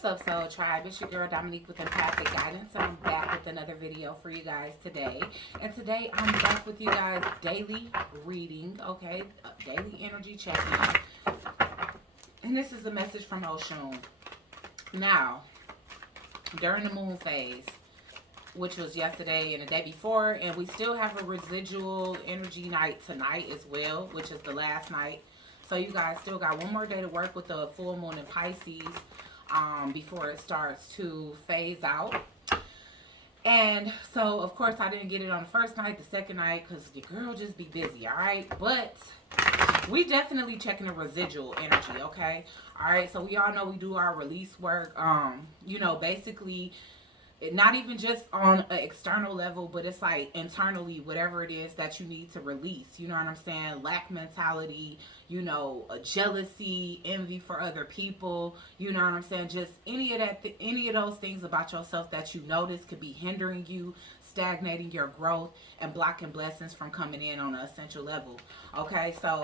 What's up, Soul Tribe? It's your girl Dominique with Empathic Guidance, and I'm back with another video for you guys today. And today I'm back with you guys daily reading, okay? Daily energy check-in. And this is a message from Oshun. Now, during the moon phase, which was yesterday and the day before, and we still have a residual energy night tonight as well, which is the last night. So you guys still got one more day to work with the full moon in Pisces before it starts to phase out. And so, of course, I didn't get it on the first night, the second night, because your girl just be busy, all right? But we definitely checking the residual energy, okay? All right, so we all know we do our release work, you know, basically not even just on an external level, but it's like internally, whatever it is that you need to release, you know what I'm saying? Lack mentality, you know, jealousy, envy for other people, you know what I'm saying? Just any of that, any of those things about yourself that you notice could be hindering you, stagnating your growth, and blocking blessings from coming in on an essential level. Okay, so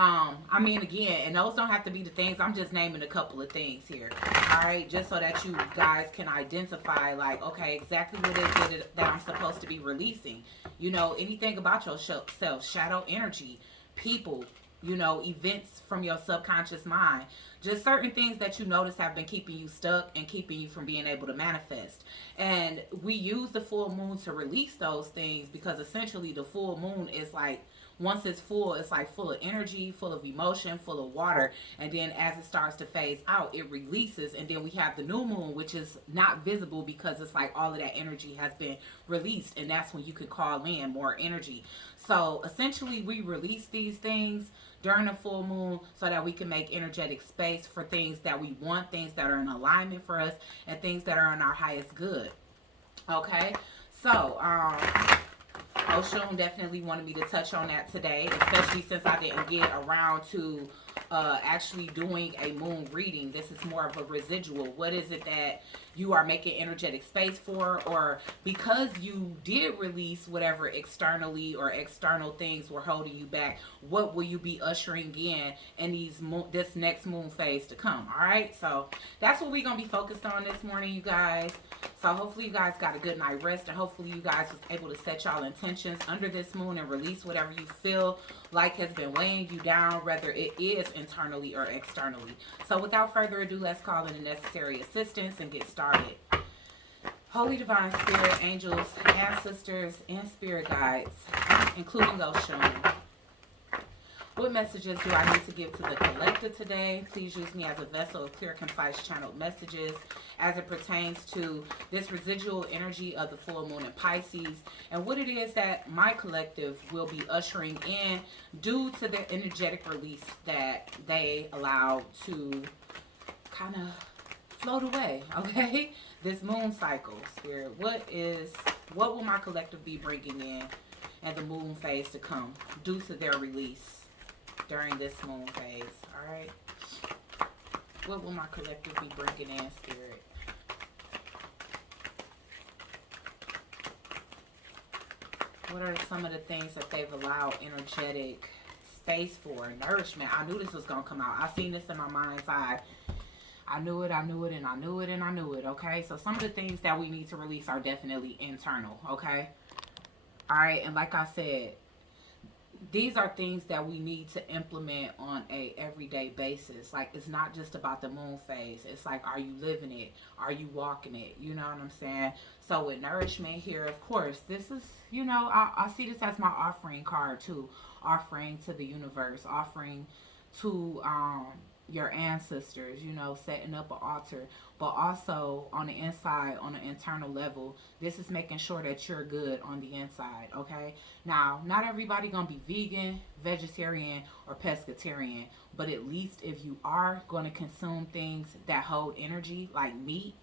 I mean, again, and those don't have to be the things. I'm just naming a couple of things here. All right, just so that you guys can identify, like, okay, exactly what is it that I'm supposed to be releasing. You know, anything about yourself, shadow energy, people, you know, events from your subconscious mind. Just certain things that you notice have been keeping you stuck and keeping you from being able to manifest. And we use the full moon to release those things because essentially the full moon is like, once it's full, it's like full of energy, full of emotion, full of water. And then as it starts to phase out, it releases. And then we have the new moon, which is not visible because it's like all of that energy has been released. And that's when you can call in more energy. So essentially, we release these things during the full moon so that we can make energetic space for things that we want, things that are in alignment for us, and things that are in our highest good. Okay? So, Oshun definitely wanted me to touch on that today, especially since I didn't get around to actually doing a moon reading. This is more of a residual. What is it that you are making energetic space for? Or because you did release whatever externally or external things were holding you back, what will you be ushering in this next moon phase to come? All right, so that's what we're going to be focused on this morning, you guys. So hopefully you guys got a good night rest, and hopefully you guys was able to set y'all intentions under this moon and release whatever you feel like has been weighing you down, whether it is internally or externally. So without further ado, let's call in the necessary assistance and get started. Holy Divine Spirit, angels, ancestors, and spirit guides, including Oshun, what messages do I need to give to the collective today? Please use me as a vessel of clear, concise, channeled messages as it pertains to this residual energy of the full moon in Pisces and what it is that my collective will be ushering in due to the energetic release that they allow to kind of float away, okay? This moon cycle, Spirit, what will my collective be bringing in the moon phase to come due to their release during this moon phase? All right, what will my collective be bringing in, Spirit? What are some of the things that they've allowed energetic space for? Nourishment. I knew this was gonna come out. I seen this in my mind's eye. I knew it, and I knew it, okay? So some of the things that we need to release are definitely internal, okay? All right, and like I said, these are things that we need to implement on a everyday basis. Like, it's not just about the moon phase. It's like, are you living it? Are you walking it? You know what I'm saying? So with nourishment here, of course, this is, you know, I see this as my offering card too. Offering to the universe, offering to your ancestors, you know, setting up an altar. But also on the inside, on an internal level, this is making sure that you're good on the inside, okay? Now, not everybody gonna be vegan, vegetarian, or pescatarian, but at least if you are gonna consume things that hold energy, like meat,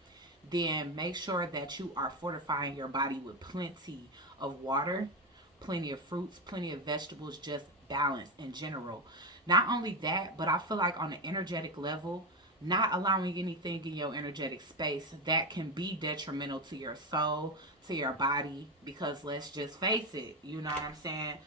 then make sure that you are fortifying your body with plenty of water, plenty of fruits, plenty of vegetables, just balance in general. Not only that, but I feel like on an energetic level, not allowing anything in your energetic space that can be detrimental to your soul, to your body, because let's just face it, you know what I'm saying?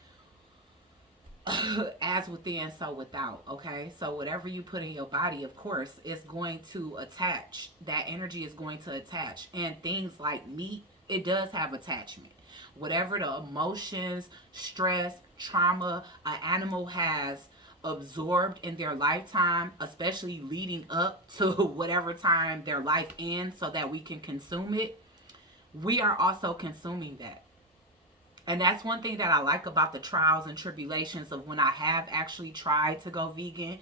as within, so without. Okay, so whatever you put in your body, of course, is going to attach. That energy is going to attach. And things like meat, it does have attachment. Whatever the emotions, stress, trauma an animal has absorbed in their lifetime, especially leading up to whatever time their life ends, so that we can consume it, we are also consuming that. And that's one thing that I like about the trials and tribulations of when I have actually tried to go vegan,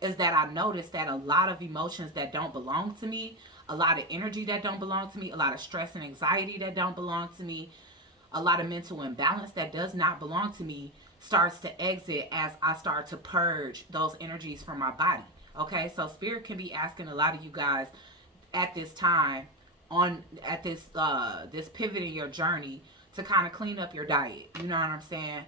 is that I noticed that a lot of emotions that don't belong to me, a lot of energy that don't belong to me, a lot of stress and anxiety that don't belong to me, a lot of mental imbalance that does not belong to me, starts to exit as I start to purge those energies from my body. Okay, so spirit can be asking a lot of you guys at this time, on at this pivot in your journey, to kind of clean up your diet. You know what I'm saying?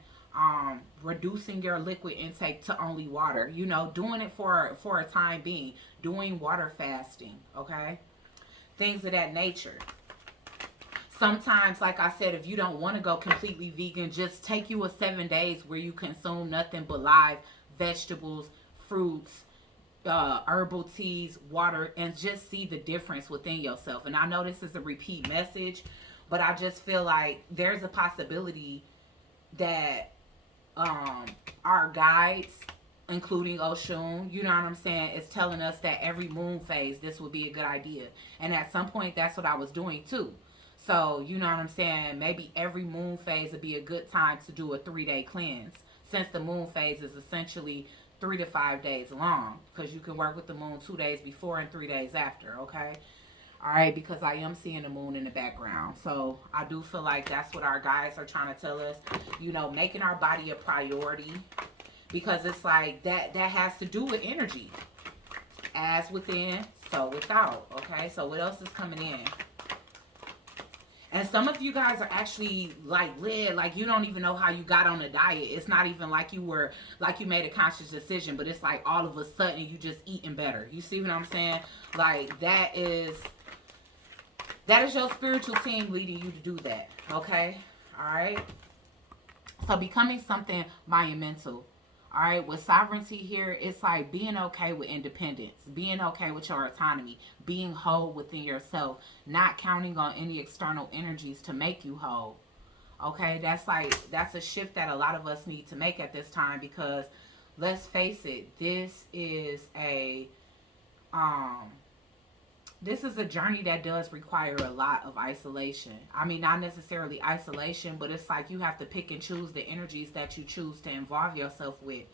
Reducing your liquid intake to only water. You know, doing it for a time being. Doing water fasting. Okay, things of that nature. Sometimes, like I said, if you don't want to go completely vegan, just take you a 7 days where you consume nothing but live vegetables, fruits, herbal teas, water, and just see the difference within yourself. And I know this is a repeat message, but I just feel like there's a possibility that our guides, including Oshun, you know what I'm saying, is telling us that every moon phase, this would be a good idea. And at some point, that's what I was doing too. So, you know what I'm saying, maybe every moon phase would be a good time to do a 3-day cleanse, since the moon phase is essentially 3 to 5 days long, because you can work with the moon 2 days before and 3 days after. Okay, all right, because I am seeing the moon in the background. So I do feel like that's what our guides are trying to tell us, you know, making our body a priority, because it's like that has to do with energy. As within, so without. Okay, so what else is coming in? And some of you guys are actually like lit, like you don't even know how you got on a diet. It's not even like you made a conscious decision, but it's like all of a sudden you just eating better. You see what I'm saying? Like that is your spiritual team leading you to do that. Okay? Alright? So becoming something monumental. Alright, with sovereignty here, it's like being okay with independence, being okay with your autonomy, being whole within yourself, not counting on any external energies to make you whole. Okay, that's a shift that a lot of us need to make at this time, because let's face it, this is a journey that does require a lot of isolation. I mean, not necessarily isolation, but it's like you have to pick and choose the energies that you choose to involve yourself with.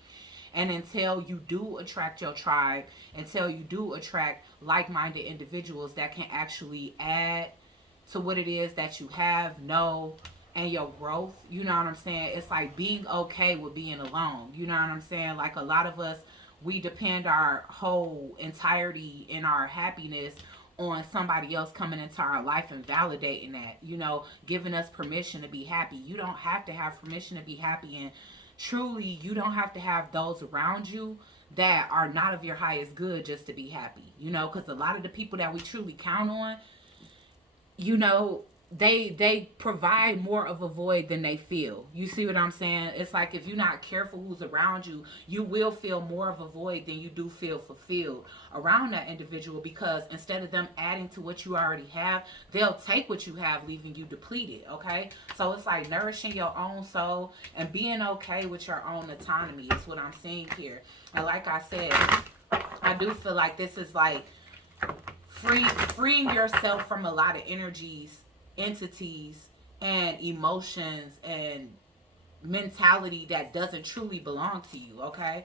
And until you do attract your tribe, until you do attract like-minded individuals that can actually add to what it is that you have, know, and your growth, you know what I'm saying? It's like being okay with being alone. You know what I'm saying? Like a lot of us, we depend our whole entirety in our happiness on somebody else coming into our life and validating that, you know, giving us permission to be happy. You don't have to have permission to be happy, and truly you don't have to have those around you that are not of your highest good just to be happy, you know, because a lot of the people that we truly count on, you know, they provide more of a void than they feel. You see what I'm saying? It's like if you're not careful who's around you, you will feel more of a void than you do feel fulfilled around that individual, because instead of them adding to what you already have, they'll take what you have, leaving you depleted. Okay, so it's like nourishing your own soul and being okay with your own autonomy is what I'm seeing here. And like I said, I do feel like this is like freeing yourself from a lot of energies, entities, and emotions and mentality that doesn't truly belong to you. Okay,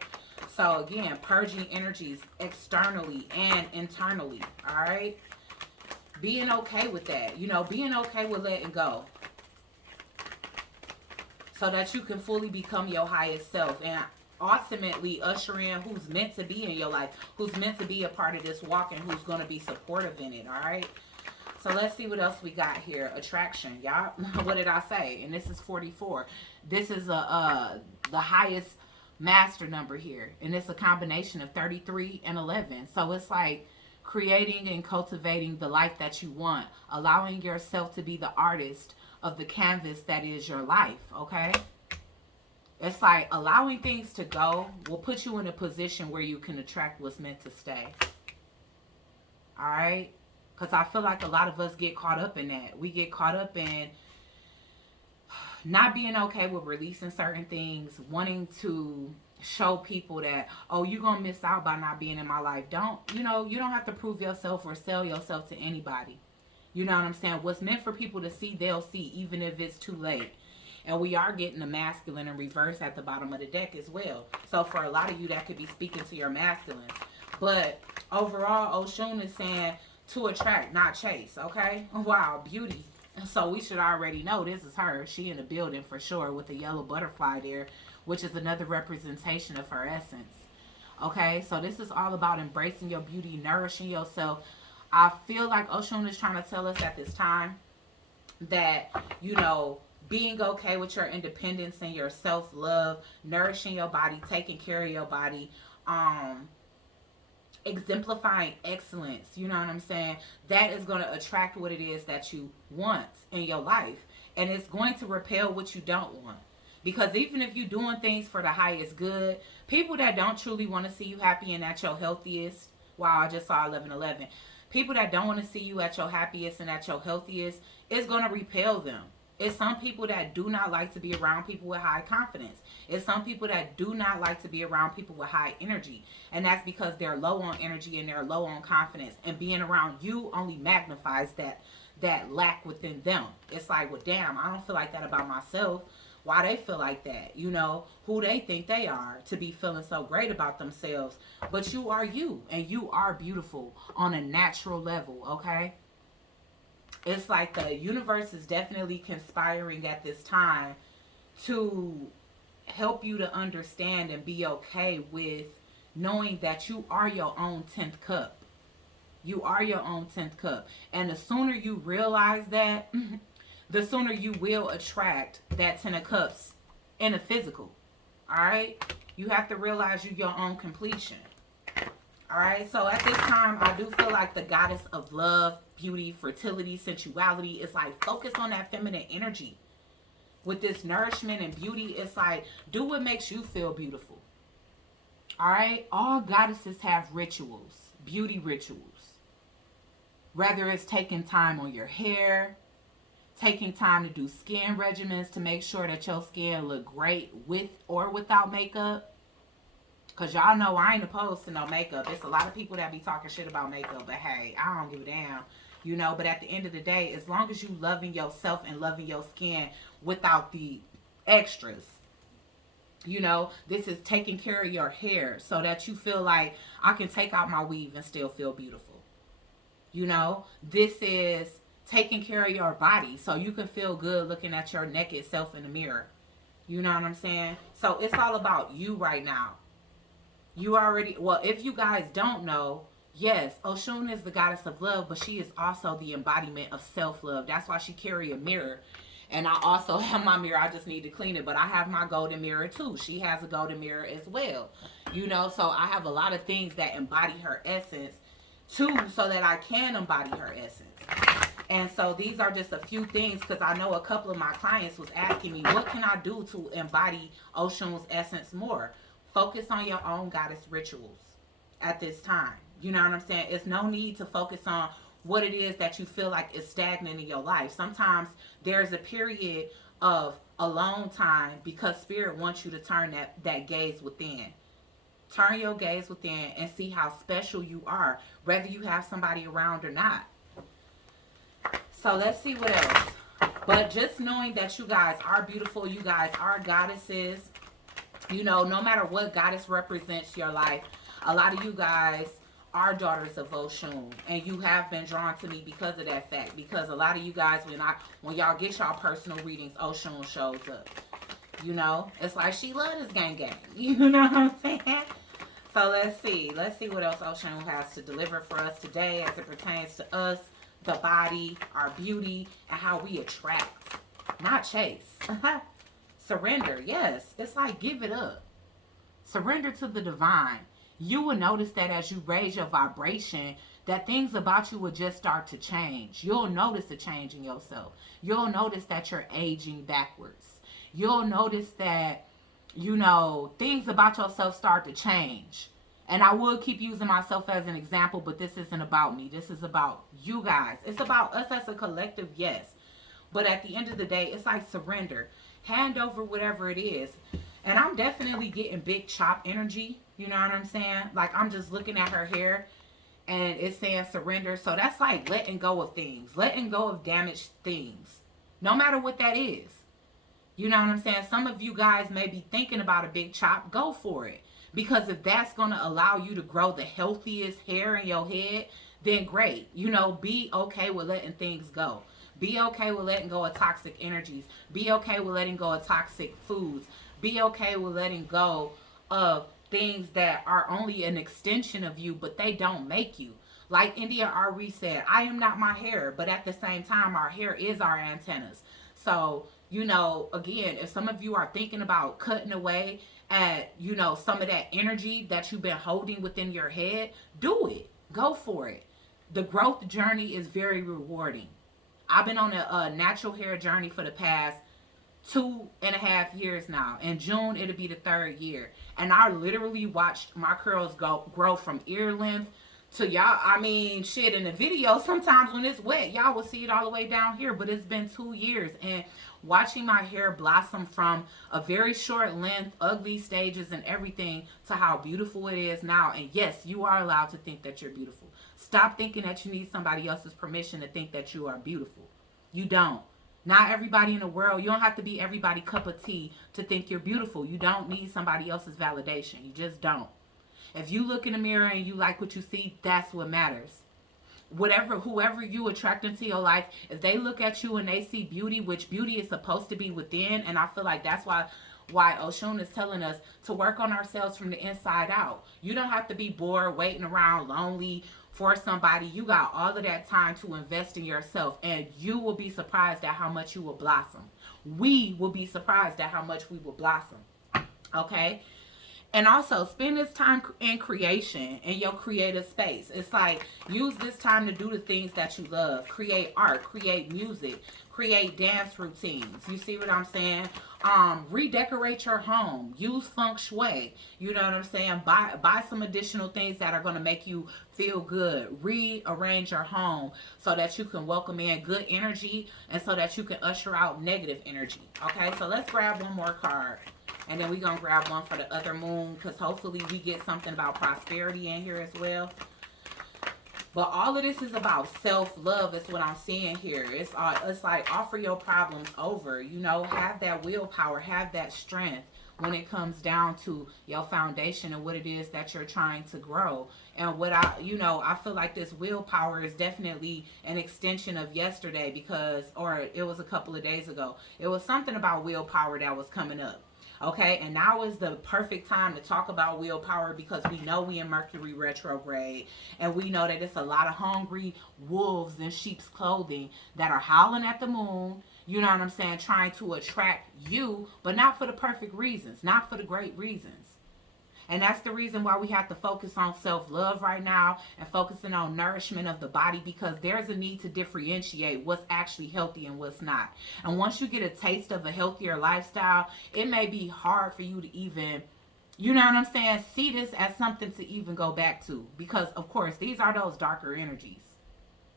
so again, purging energies externally and internally. All right, being okay with that, you know, being okay with letting go, so that you can fully become your highest self and ultimately usher in who's meant to be in your life, who's meant to be a part of this walk, and who's going to be supportive in it. All right, so let's see what else we got here. Attraction, y'all. What did I say? And this is 44. This is the highest master number here, and it's a combination of 33 and 11. So it's like creating and cultivating the life that you want, allowing yourself to be the artist of the canvas that is your life. Okay, It's like allowing things to go will put you in a position where you can attract what's meant to stay. All right? Because I feel like a lot of us get caught up in that. We get caught up in not being okay with releasing certain things, wanting to show people that, oh, you're going to miss out by not being in my life. Don't, you don't have to prove yourself or sell yourself to anybody. You know what I'm saying? What's meant for people to see, they'll see, even if it's too late. And we are getting the masculine in reverse at the bottom of the deck as well. So for a lot of you, that could be speaking to your masculine. But overall, Oshun is saying to attract, not chase, okay? Wow, beauty. So we should already know this is her. She in the building for sure with the yellow butterfly there, which is another representation of her essence. Okay, so this is all about embracing your beauty, nourishing yourself. I feel like Oshun is trying to tell us at this time that, being okay with your independence and your self-love, nourishing your body, taking care of your body, exemplifying excellence, you know what I'm saying? That is going to attract what it is that you want in your life. And it's going to repel what you don't want. Because even if you're doing things for the highest good, people that don't truly want to see you happy and at your healthiest, wow, I just saw 1111. People that don't want to see you at your happiest and at your healthiest, it's going to repel them. It's some people that do not like to be around people with high confidence. It's some people that do not like to be around people with high energy. And that's because they're low on energy and they're low on confidence. And being around you only magnifies that lack within them. It's like, well, damn, I don't feel like that about myself. Why they feel like that? Who they think they are to be feeling so great about themselves. But you are you. And you are beautiful on a natural level, okay? It's like the universe is definitely conspiring at this time to help you to understand and be okay with knowing that you are your own 10th cup. You are your own 10th cup. And the sooner you realize that, the sooner you will attract that 10 of cups in a physical. All right? You have to realize you're your own completion. All right? So at this time, I do feel like the goddess of love, beauty, fertility, sensuality is like focus on that feminine energy. With this nourishment and beauty, it's like do what makes you feel beautiful. All right? All goddesses have rituals, beauty rituals. Whether it's taking time on your hair, taking time to do skin regimens to make sure that your skin look great with or without makeup. Because y'all know I ain't opposed to no makeup. It's a lot of people that be talking shit about makeup. But hey, I don't give a damn. But at the end of the day, as long as you loving yourself and loving your skin without the extras. This is taking care of your hair so that you feel like I can take out my weave and still feel beautiful. This is taking care of your body so you can feel good looking at your naked self in the mirror. You know what I'm saying? So it's all about you right now. If you guys don't know, yes, Oshun is the goddess of love, but she is also the embodiment of self-love. That's why she carry a mirror. And I also have my mirror. I just need to clean it. But I have my golden mirror too. She has a golden mirror as well. So I have a lot of things that embody her essence too, so that I can embody her essence. And so these are just a few things, because I know a couple of my clients was asking me, what can I do to embody Oshun's essence more? Focus on your own goddess rituals at this time. You know what I'm saying? It's no need to focus on what it is that you feel like is stagnant in your life. Sometimes there's a period of alone time because Spirit wants you to turn that gaze within. Turn your gaze within and see how special you are, whether you have somebody around or not. So let's see what else. But just knowing that you guys are beautiful, you guys are goddesses. No matter what goddess represents your life, a lot of you guys are daughters of Oshun, and you have been drawn to me because of that fact. Because a lot of you guys, when y'all get y'all personal readings, Oshun shows up. It's like she loves this gang. You know what I'm saying? So let's see what else Oshun has to deliver for us today as it pertains to us, the body, our beauty, and how we attract, not chase. Surrender, yes. It's like give it up. Surrender to the divine. You will notice that as you raise your vibration, that things about you will just start to change. You'll notice a change in yourself. You'll notice that you're aging backwards. You'll notice that things about yourself start to change. And I will keep using myself as an example, but this isn't about me. This is about you guys. It's about us as a collective, yes. But at the end of the day, it's like surrender. Hand over whatever it is. And I'm definitely getting big chop energy. You know what I'm saying? Like, I'm just looking at her hair and it's saying surrender. So that's like letting go of things, letting go of damaged things, no matter what that is. You know what I'm saying? Some of you guys may be thinking about a big chop. Go for it. Because if that's going to allow you to grow the healthiest hair in your head, then great. Be okay with letting things go. Be okay with letting go of toxic energies. Be okay with letting go of toxic foods. Be okay with letting go of things that are only an extension of you, but they don't make you. Like India R. said, I am not my hair, but at the same time, our hair is our antennas. So, again, if some of you are thinking about cutting away at, some of that energy that you've been holding within your head, do it. Go for it. The growth journey is very rewarding. I've been on a natural hair journey for the past 2.5 years now. In June, it'll be the 3rd year. And I literally watched my curls grow from ear length to y'all. I mean, shit, in the video, sometimes when it's wet, y'all will see it all the way down here. But it's been 2 years. And watching my hair blossom from a very short length, ugly stages and everything, to how beautiful it is now. And yes, you are allowed to think that you're beautiful. Stop thinking that you need somebody else's permission to think that you are beautiful. You don't. Not everybody in the world. You don't have to be everybody's cup of tea to think you're beautiful. You don't need somebody else's validation. You just don't. If you look in the mirror and you like what you see, that's what matters. Whoever you attract into your life, if they look at you and they see beauty, which beauty is supposed to be within, and I feel like that's why Oshun is telling us to work on ourselves from the inside out. You don't have to be bored, waiting around, lonely for somebody. You got all of that time to invest in yourself, and you will be surprised at how much you will blossom. We will be surprised at how much we will blossom. Okay? And also, spend this time in creation, in your creative space. It's like, use this time to do the things that you love. Create art, create music, create dance routines. You see what I'm saying? Redecorate your home. Use feng shui. You know what I'm saying? Buy some additional things that are going to make you feel good. Rearrange your home so that you can welcome in good energy and so that you can usher out negative energy. Okay, so let's grab one more card. And then we're going to grab one for the other moon, because hopefully we get something about prosperity in here as well. But all of this is about self-love is what I'm seeing here. It's like offer your problems over. Have that willpower, have that strength when it comes down to your foundation and what it is that you're trying to grow. And what I feel like this willpower is definitely an extension of yesterday, or it was a couple of days ago. It was something about willpower that was coming up. Okay, and now is the perfect time to talk about willpower, because we know we in Mercury retrograde, and we know that it's a lot of hungry wolves in sheep's clothing that are howling at the moon, you know what I'm saying, trying to attract you, but not for the perfect reasons, not for the great reasons. And that's the reason why we have to focus on self-love right now and focusing on nourishment of the body, because there's a need to differentiate what's actually healthy and what's not. And once you get a taste of a healthier lifestyle, it may be hard for you to even, you know what I'm saying, see this as something to even go back to. Because, of course, these are those darker energies.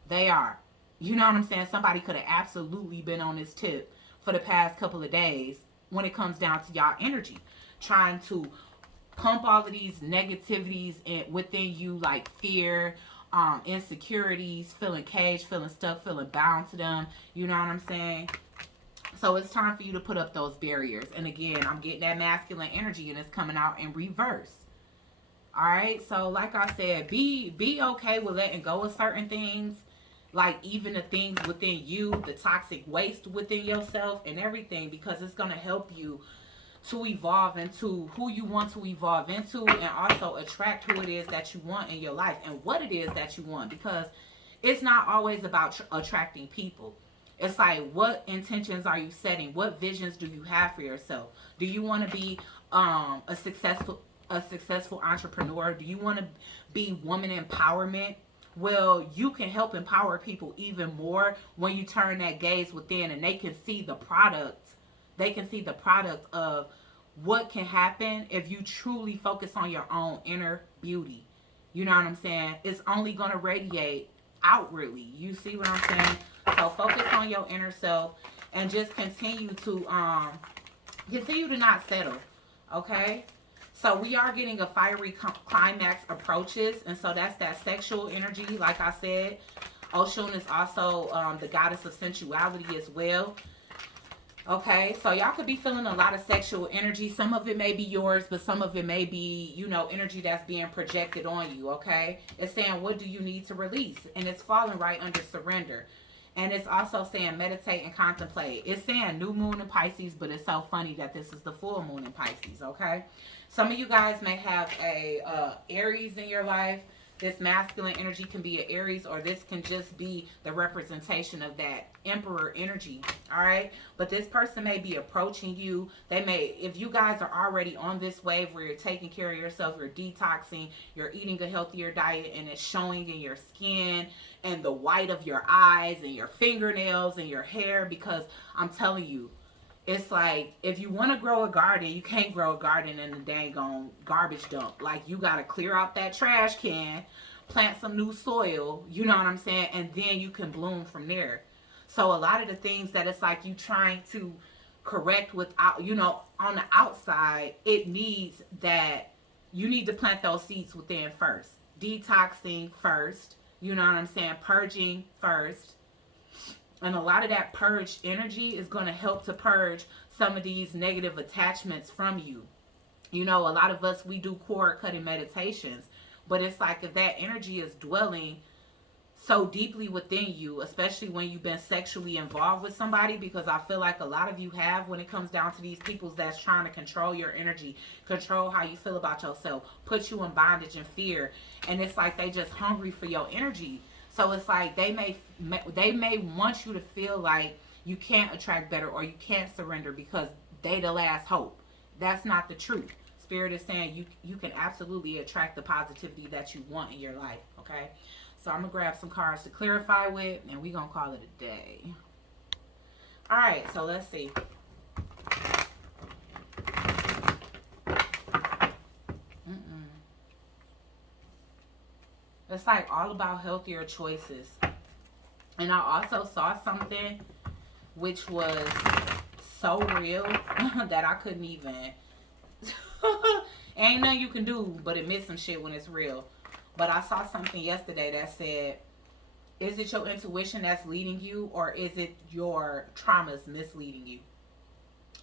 They are. You know what I'm saying? Somebody could have absolutely been on this tip for the past couple of days when it comes down to y'all energy, trying to pump all of these negativities within you, like fear, insecurities, feeling caged, feeling stuck, feeling bound to them. You know what I'm saying? So it's time for you to put up those barriers. And again, I'm getting that masculine energy and it's coming out in reverse. All right. So like I said, be okay with letting go of certain things, like even the things within you, the toxic waste within yourself and everything, because it's going to help you to evolve into who you want to evolve into, and also attract who it is that you want in your life and what it is that you want, because it's not always about attracting people. It's like, what intentions are you setting? What visions do you have for yourself? Do you want to be a successful entrepreneur? Do you want to be woman empowerment? Well, you can help empower people even more when you turn that gaze within and they can see the product. They can see the product of what can happen if you truly focus on your own inner beauty. You know what I'm saying? It's only going to radiate outwardly. You see what I'm saying? So focus on your inner self and just continue to not settle. Okay? So we are getting a fiery climax approaches, and so that's that sexual energy. Like I said, Oshun is also the goddess of sensuality as well. Okay, so y'all could be feeling a lot of sexual energy. Some of it may be yours, but some of it may be, energy that's being projected on you. Okay, it's saying, what do you need to release? And it's falling right under surrender. And it's also saying meditate and contemplate. It's saying new moon in Pisces, but it's so funny that this is the full moon in Pisces. Okay, some of you guys may have a Aries in your life. This masculine energy can be an Aries, or this can just be the representation of that Emperor energy. All right, but this person may be approaching you. They may, if you guys are already on this wave where you're taking care of yourself, you're detoxing, you're eating a healthier diet, and it's showing in your skin and the white of your eyes and your fingernails and your hair. Because I'm telling you, it's like, if you want to grow a garden, you can't grow a garden in a dang on garbage dump. Like, you got to clear out that trash can, plant some new soil, you know what I'm saying? And then you can bloom from there. So a lot of the things that it's like you trying to correct without, on the outside, it needs that you need to plant those seeds within first. Detoxing first, you know what I'm saying? Purging first. And a lot of that purged energy is going to help to purge some of these negative attachments from you. A lot of us, we do cord cutting meditations. But it's like, if that energy is dwelling so deeply within you, especially when you've been sexually involved with somebody, because I feel like a lot of you have, when it comes down to these people that's trying to control your energy, control how you feel about yourself, put you in bondage and fear. And it's like they just hungry for your energy. So it's like they may want you to feel like you can't attract better, or you can't surrender because they the last hope. That's not the truth. Spirit is saying you can absolutely attract the positivity that you want in your life. Okay, so I'm gonna grab some cards to clarify with, and we're gonna call it a day. All right, so let's see. It's like all about healthier choices. And I also saw something which was so real that I couldn't even. Ain't nothing you can do but admit some shit when it's real. But I saw something yesterday that said, is it your intuition that's leading you, or is it your traumas misleading you?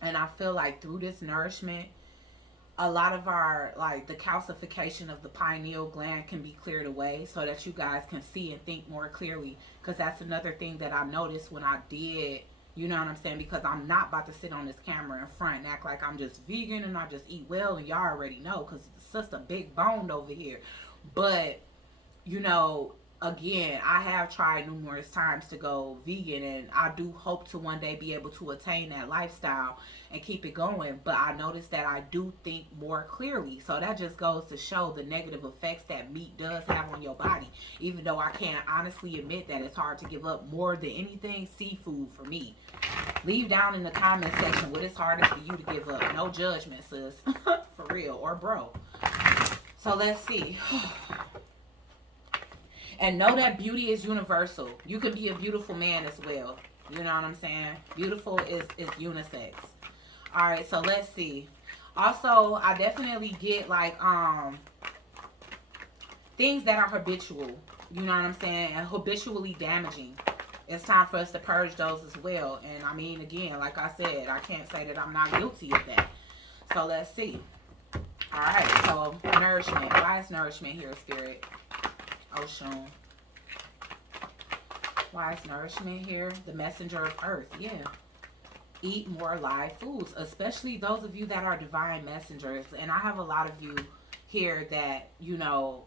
And I feel like through this nourishment, a lot of our, like, the calcification of the pineal gland can be cleared away so that you guys can see and think more clearly. Because that's another thing that I noticed when I did, you know what I'm saying? Because I'm not about to sit on this camera in front and act like I'm just vegan and I just eat well, and y'all already know, because it's just a big bone over here. But, again, I have tried numerous times to go vegan, and I do hope to one day be able to attain that lifestyle and keep it going. But I noticed that I do think more clearly. So that just goes to show the negative effects that meat does have on your body. Even though I can't honestly admit that it's hard to give up more than anything, seafood for me. Leave down in the comment section what it's hardest for you to give up. No judgment, sis. For real, or bro. So let's see. And know that beauty is universal. You can be a beautiful man as well. You know what I'm saying? Beautiful is unisex. All right, so let's see. Also, I definitely get like things that are habitual. You know what I'm saying? And habitually damaging. It's time for us to purge those as well. And I mean, again, like I said, I can't say that I'm not guilty of that. So let's see. All right, so nourishment. Why is nourishment here, Spirit? Oshun. Why is nourishment here? The messenger of earth. Yeah. Eat more live foods, especially those of you that are divine messengers. And I have a lot of you here that,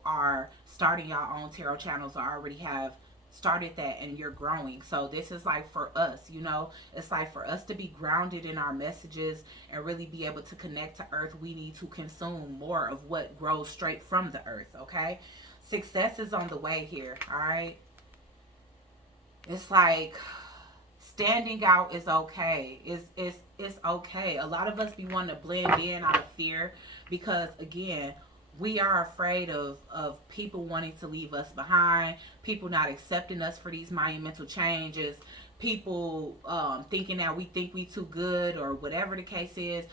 are starting your own tarot channels, or already have started that, and you're growing. So this is like for us, it's like for us to be grounded in our messages and really be able to connect to earth. We need to consume more of what grows straight from the earth. Okay. Success is on the way here. All right. It's like standing out is okay. It's okay. A lot of us be wanting to blend in out of fear because again, we are afraid of people wanting to leave us behind, people not accepting us for these monumental changes, people thinking that we think we too good or whatever the case is.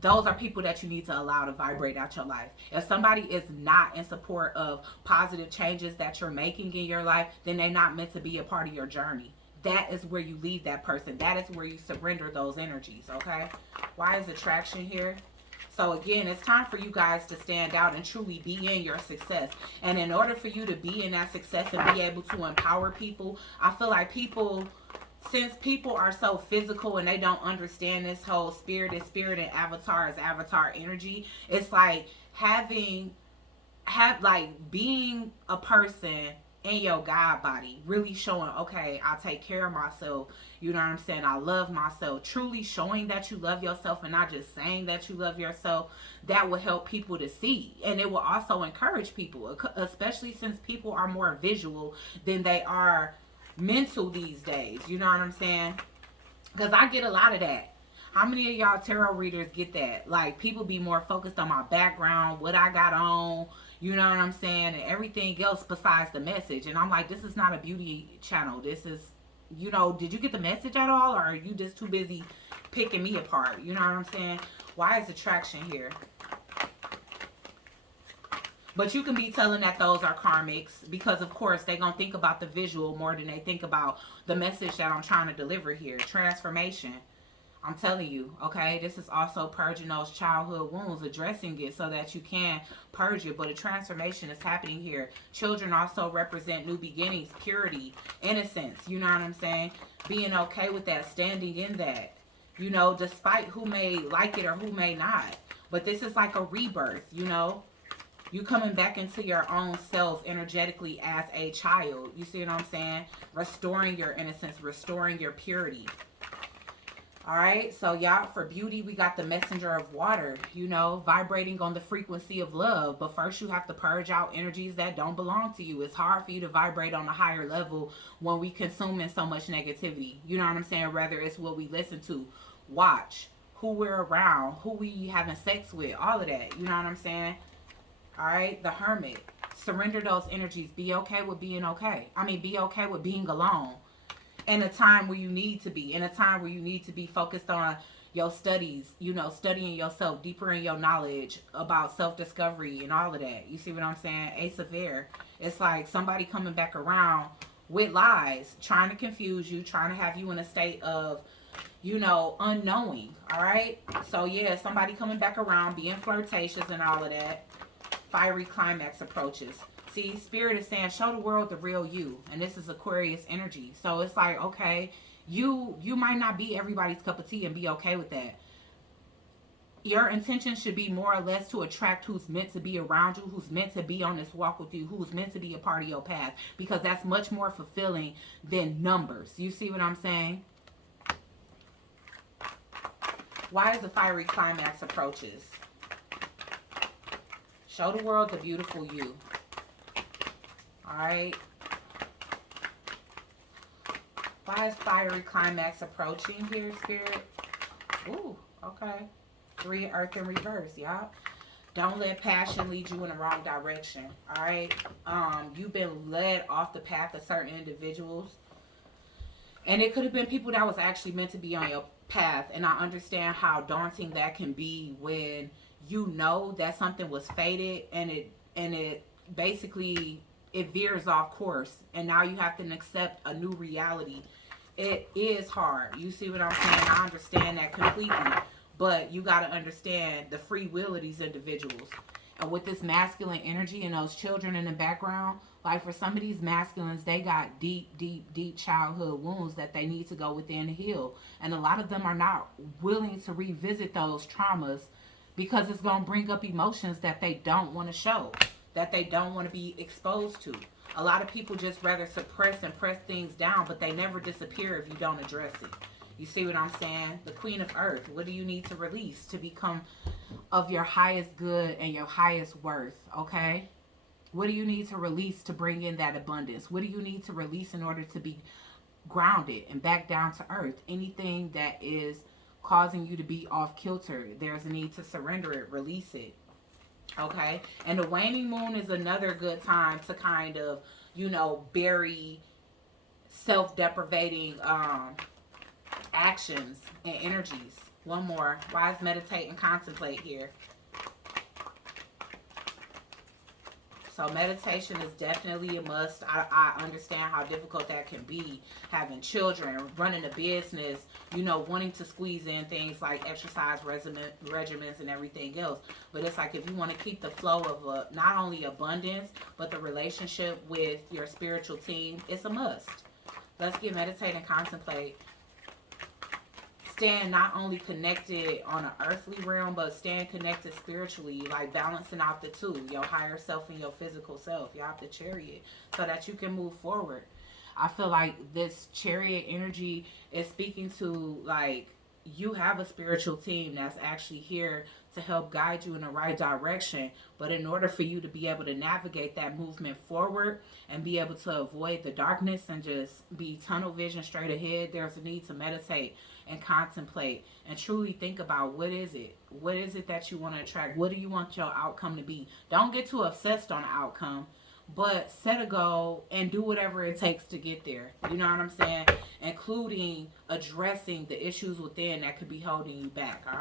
Those are people that you need to allow to vibrate out your life. If somebody is not in support of positive changes that you're making in your life, then they're not meant to be a part of your journey. That is where you leave that person. That is where you surrender those energies, okay? Why is attraction here? So again, it's time for you guys to stand out and truly be in your success. And in order for you to be in that success and be able to empower people, I feel like people, since people are so physical and they don't understand this whole spirit is spirit and avatar is avatar energy, it's like being a person in your God body, really showing, okay, I take care of myself. You know what I'm saying? I love myself. Truly showing that you love yourself and not just saying that you love yourself. That will help people to see. And it will also encourage people, especially since people are more visual than they are mental these days. You know what I'm saying? Because I get a lot of that. How many of y'all tarot readers get that? Like, people be more focused on my background, what I got on, you know what I'm saying, and everything else besides the message. And I'm like, this is not a beauty channel. This is, you know, did you get the message at all? Or are you just too busy picking me apart? You know what I'm saying? Why is attraction here? But you can be telling that those are karmics because, of course, they're going to think about the visual more than they think about the message that I'm trying to deliver here. Transformation. I'm telling you, okay? This is also purging those childhood wounds, addressing it so that you can purge it. But a transformation is happening here. Children also represent new beginnings, purity, innocence. You know what I'm saying? Being okay with that, standing in that. You know, despite who may like it or who may not. But this is like a rebirth, you know? You coming back into your own self energetically as a child. You see what I'm saying? Restoring your innocence, restoring your purity. All right, so y'all, for beauty, we got the messenger of water, you know, vibrating on the frequency of love. But first you have to purge out energies that don't belong to you. It's hard for you to vibrate on a higher level when we consuming so much negativity. You know what I'm saying? Whether it's what we listen to, watch, who we're around, who we having sex with, all of that. You know what I'm saying? All right, the hermit. Surrender those energies. Be okay with being okay. I mean, be okay with being alone. In a time where you need to be, in a time where you need to be focused on your studies, you know, studying yourself, deeper in your knowledge about self-discovery and all of that. You see what I'm saying? Ace of Air. It's like somebody coming back around with lies, trying to confuse you, trying to have you in a state of, you know, unknowing. All right? So, yeah, somebody coming back around, being flirtatious and all of that. Fiery climax approaches. See, Spirit is saying, show the world the real you. And this is Aquarius energy. So it's like, okay, you might not be everybody's cup of tea and be okay with that. Your intention should be more or less to attract who's meant to be around you, who's meant to be on this walk with you, who's meant to be a part of your path. Because that's much more fulfilling than numbers. You see what I'm saying? Why is the fiery climax approaches? Show the world the beautiful you. Alright. Why is fiery climax approaching here, Spirit? Ooh, okay. 3 earth in reverse, y'all. Don't let passion lead you in the wrong direction. Alright. You've been led off the path of certain individuals. And it could have been people that was actually meant to be on your path. And I understand how daunting that can be when you know that something was fated and it basically it veers off course and now you have to accept a new reality. It is hard. You see what I'm saying? I understand that completely. But you got to understand the free will of these individuals. And with this masculine energy and those children in the background, like for some of these masculines, they got deep, deep, deep childhood wounds that they need to go within to heal. And a lot of them are not willing to revisit those traumas because it's going to bring up emotions that they don't want to show, that they don't want to be exposed to. A lot of people just rather suppress and press things down, but they never disappear if you don't address it. You see what I'm saying? The Queen of Earth. What do you need to release to become of your highest good and your highest worth? Okay? What do you need to release to bring in that abundance? What do you need to release in order to be grounded and back down to earth. Anything that is causing you to be off kilter, there's a need to surrender it, release it. Okay. And the waning moon is another good time to kind of, bury self-deprivating actions and energies. One more. Wise, meditate, and contemplate here. So meditation is definitely a must. I understand how difficult that can be, having children, running a business, wanting to squeeze in things like exercise regimens and everything else. But it's like if you want to keep the flow of not only abundance, but the relationship with your spiritual team, it's a must. Let's get meditate and contemplate. Staying not only connected on an earthly realm, but staying connected spiritually, like balancing out the two, your higher self and your physical self. You have the chariot so that you can move forward. I feel like this chariot energy is speaking to, like, you have a spiritual team that's actually here to help guide you in the right direction. But in order for you to be able to navigate that movement forward and be able to avoid the darkness and just be tunnel vision straight ahead, there's a need to meditate and contemplate and truly think about what is it that you want to attract. What do you want your outcome to be? Don't get too obsessed on the outcome, but set a goal and do whatever it takes to get there. You know what I'm saying? Including addressing the issues within that could be holding you back. All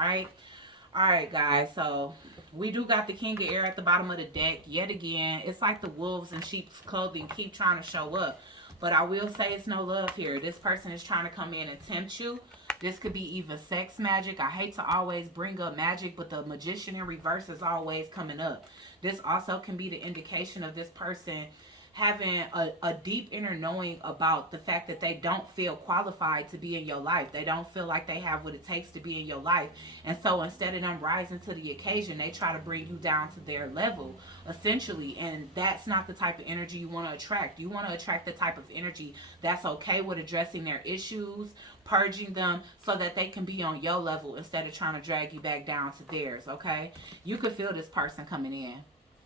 right, guys. So we do got the King of Air at the bottom of the deck yet again. It's like the wolves in sheep's clothing keep trying to show up, but I will say it's no love here. This person is trying to come in and tempt you. This could be even sex magic. I hate to always bring up magic, but the magician in reverse is always coming up. This also can be the indication of this person having a deep inner knowing about the fact that they don't feel qualified to be in your life. They don't feel like they have what it takes to be in your life. And so instead of them rising to the occasion, they try to bring you down to their level, essentially. And that's not the type of energy you want to attract. You want to attract the type of energy that's okay with addressing their issues, purging them so that they can be on your level instead of trying to drag you back down to theirs, okay? You could feel this person coming in.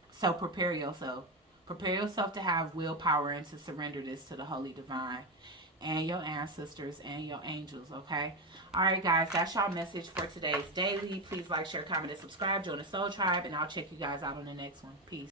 So prepare yourself. Prepare yourself to have willpower and to surrender this to the Holy Divine and your ancestors and your angels, okay? All right, guys, that's y'all message for today's daily. Please like, share, comment, and subscribe. Join the Soul Tribe, and I'll check you guys out on the next one. Peace.